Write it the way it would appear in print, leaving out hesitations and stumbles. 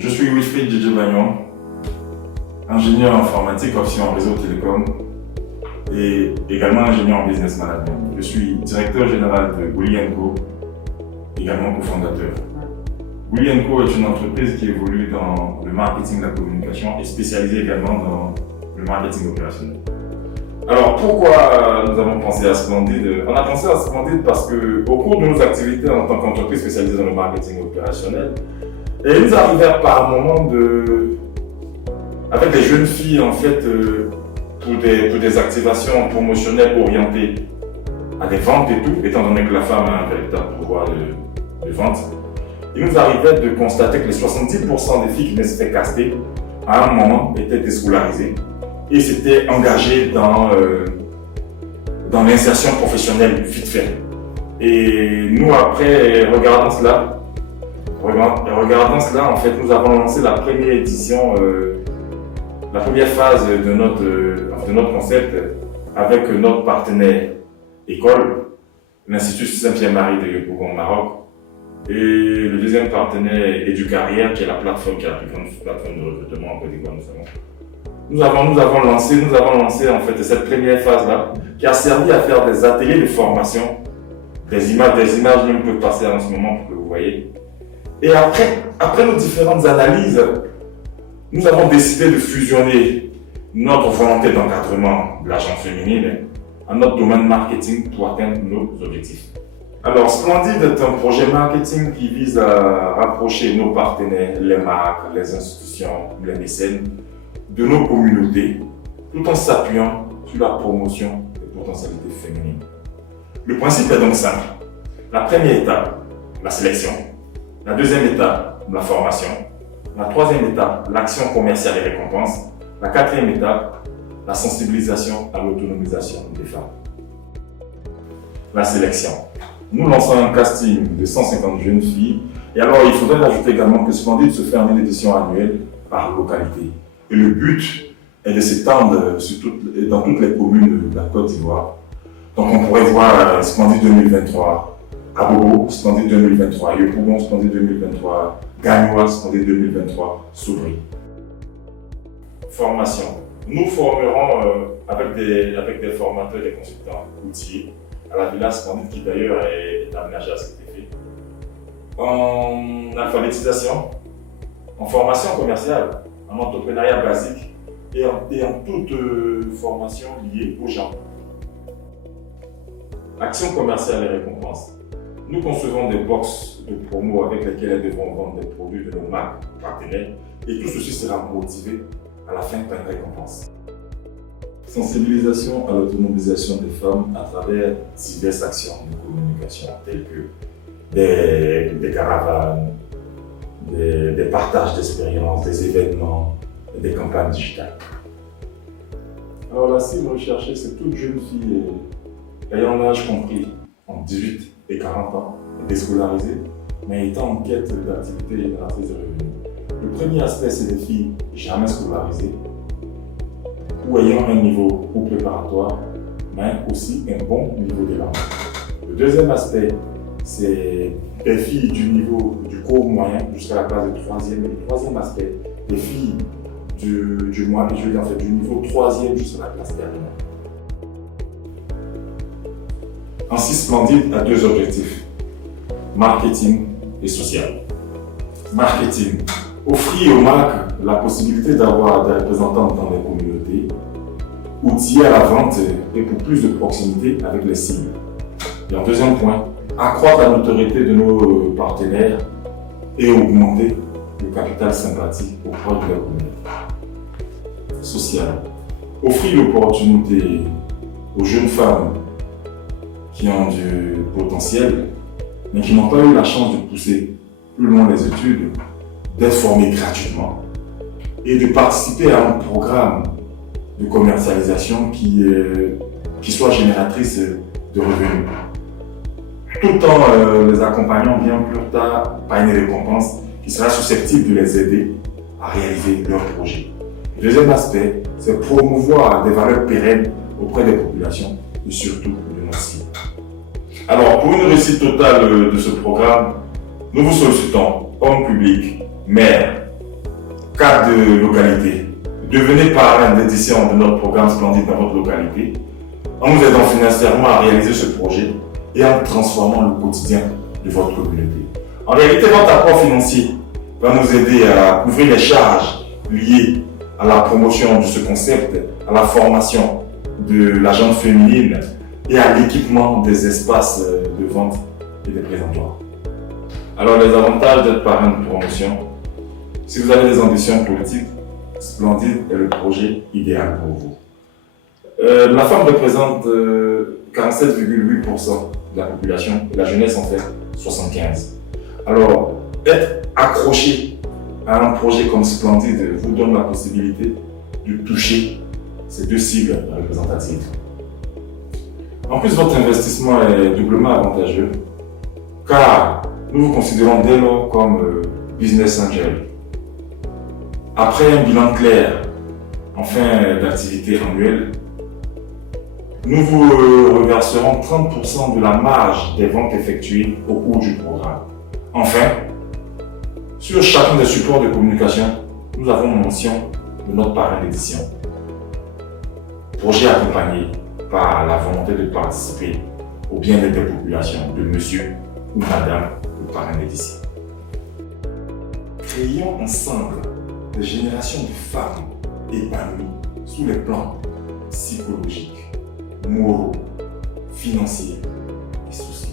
Je suis Wilfried Djedjebagnon, ingénieur informatique option réseau télécom et également ingénieur en business management. Je suis directeur général de Gouli & Co, également cofondateur. Gouli & Co est une entreprise qui évolue dans le marketing de la communication et spécialisée également dans le marketing opérationnel. Alors pourquoi nous avons pensé à Splendid? On a pensé à Splendid parce qu'au cours de nos activités en tant qu'entreprise spécialisée dans le marketing opérationnel, il nous arrivait par moment avec des jeunes filles en fait pour des activations promotionnelles orientées à des ventes et tout, étant donné que la femme a un véritable pouvoir de vente. Il nous arrivait de constater que les 70% des filles qui venaient se faire caster, à un moment, étaient déscolarisées et s'étaient engagées dans l'insertion professionnelle vite fait. Et nous, après, regardant cela, en fait, nous avons lancé la première édition, la première phase de notre concept avec notre partenaire école, l'Institut Saint-Pierre-Marie de Yopougon, Maroc, et le deuxième partenaire Éducarrière, qui est la plateforme, qui est la plus grande plateforme de recrutement en Côte d'Ivoire, nous avons lancé en fait cette première phase-là, qui a servi à faire des ateliers de formation, des images même peuvent passer en ce moment pour que vous voyez. Et après nos différentes analyses, nous avons décidé de fusionner notre volonté d'encadrement de la gente féminine à notre domaine marketing pour atteindre nos objectifs. Alors, Splendid est un projet marketing qui vise à rapprocher nos partenaires, les marques, les institutions, les mécènes, de nos communautés, tout en s'appuyant sur la promotion des potentialités féminines. Le principe est donc simple. La première étape, la sélection. La deuxième étape, la formation. La troisième étape, l'action commerciale et récompense. La quatrième étape, la sensibilisation à l'autonomisation des femmes. La sélection. Nous lançons un casting de 150 jeunes filles. Et alors, il faudrait ajouter également que Splendid se fait en une édition annuelle par localité. Et le but est de s'étendre dans toutes les communes de la Côte d'Ivoire. Donc, on pourrait voir Splendid 2023. Abobo, Splendid 2023, Yopougon, Splendid 2023, Gagnoa, Splendid 2023, Souvry. Formation. Nous formerons avec des formateurs, des consultants outillés à la Villa Splendid qui d'ailleurs est aménagée à cet effet. En alphabétisation, en formation commerciale, en entrepreneuriat basique et en toute formation liée aux gens. Action commerciale et récompense. Nous concevons des box de promo avec lesquelles elles devront vendre des produits de nos marques partenaires et tout ceci sera motivé à la fin par une récompense. Sensibilisation à l'autonomisation des femmes à travers diverses actions de communication telles que des caravanes, des partages d'expériences, des événements, des campagnes digitales. Alors la cible recherchée, c'est toute jeune fille ayant l'âge compris entre 18 et 40 ans, déscolarisée, mais étant en quête d'activité génératrice de revenus. Le premier aspect, c'est des filles jamais scolarisées ou ayant un niveau ou préparatoire, mais aussi un bon niveau de langue. Le deuxième aspect, c'est des filles du cours moyen jusqu'à la classe de troisième. Et le troisième aspect, des filles du niveau troisième jusqu'à la classe terminale. Ainsi, Splendid a deux objectifs, marketing et social. Marketing, offrir aux marques la possibilité d'avoir des représentants dans les communautés, outiller à la vente et pour plus de proximité avec les cibles. Et en deuxième point, accroître la notoriété de nos partenaires et augmenter le capital sympathie auprès de la communauté. Social, offrir l'opportunité aux jeunes femmes qui ont du potentiel, mais qui n'ont pas eu la chance de pousser plus loin les études, d'être formés gratuitement et de participer à un programme de commercialisation qui soit génératrice de revenus. Tout en les accompagnant bien plus tard par une récompense qui sera susceptible de les aider à réaliser leur projet. Le deuxième aspect, c'est promouvoir des valeurs pérennes auprès des populations et surtout de nos cibles. Alors, pour une réussite totale de ce programme, nous vous sollicitons, hommes publics, maires, cas de localité. Devenez parrain d'édition de notre programme Splendide dans votre localité en nous aidant financièrement à réaliser ce projet et en transformant le quotidien de votre communauté. En réalité, votre apport financier va nous aider à couvrir les charges liées à la promotion de ce concept, à la formation de la gente féminine et à l'équipement des espaces de vente et des présentoirs. Alors, les avantages d'être parrain de promotion. Si vous avez des ambitions politiques, Splendide est le projet idéal pour vous. La femme représente 47,8% de la population et la jeunesse en fait 75%. Alors, être accroché à un projet comme Splendide vous donne la possibilité de toucher ces deux cibles représentatives. En plus, votre investissement est doublement avantageux car nous vous considérons dès lors comme business angel. Après un bilan clair en fin d'activité annuelle, nous vous reverserons 30% de la marge des ventes effectuées au cours du programme. Enfin, sur chacun des supports de communication, nous avons mention de notre parrain d'édition. Projet accompagné par la volonté de participer au bien-être des populations de monsieur ou madame le parrain d'édition. Créons ensemble des générations de femmes épanouies sous les plans psychologiques, moraux, financiers et sociaux.